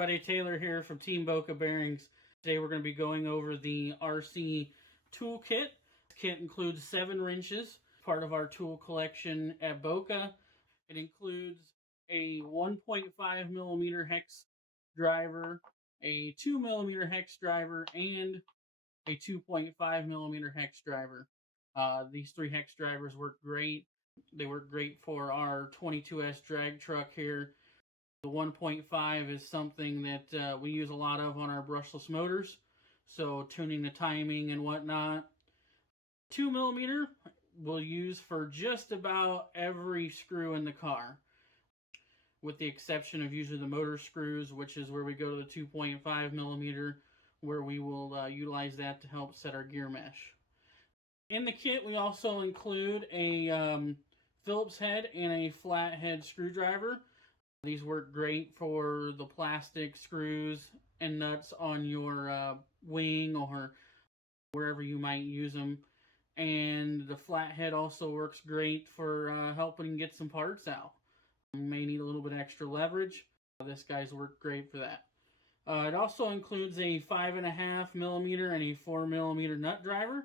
everybody, Taylor here from Team Boca Bearings. Today we're going to be going over the RC toolkit. This kit includes 7 wrenches, part of our tool collection at Boca. It includes a 1.5 millimeter hex driver, a 2 millimeter hex driver, and a 2.5 millimeter hex driver. These 3 hex drivers work great. They work great for our 22S drag truck here. The 1.5 is something that we use a lot of on our brushless motors, so tuning the timing and whatnot. 2 millimeter we'll use for just about every screw in the car, with the exception of usually the motor screws, which is where we go to the 2.5 millimeter, where we will utilize that to help set our gear mesh. In the kit, we also include a Phillips head and a flathead screwdriver. These work great for the plastic screws and nuts on your wing or wherever you might use them. And the flathead also works great for helping get some parts out. You may need a little bit extra leverage. This guy's work great for that. It also includes a 5.5 millimeter and a 4 millimeter nut driver.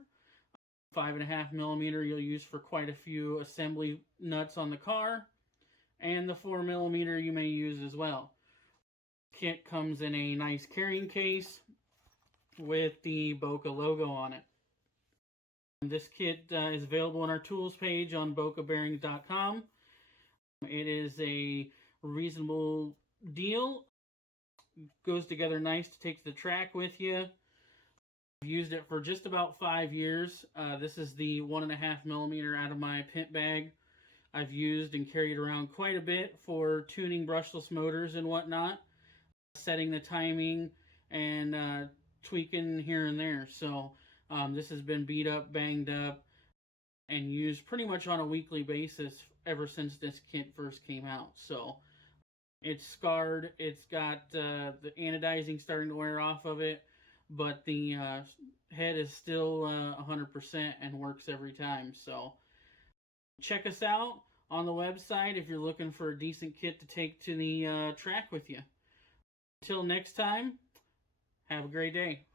5.5 millimeter you'll use for quite a few assembly nuts on the car, and the 4 millimeter you may use as well. Kit comes in a nice carrying case with the Boca logo on it. This kit is available on our tools page on bocabearings.com. It is a reasonable deal. Goes together nice to take to the track with you. I've used it for just about 5 years. This is the 1.5 millimeter out of my pint bag. I've used and carried around quite a bit for tuning brushless motors and whatnot, setting the timing and tweaking here and there. So this has been beat up, banged up, and used pretty much on a weekly basis ever since this kit first came out. So it's scarred. It's got the anodizing starting to wear off of it, but the head is still 100% and works every time. So check us out on the website if you're looking for a decent kit to take to the track with you. Until next time, have a great day.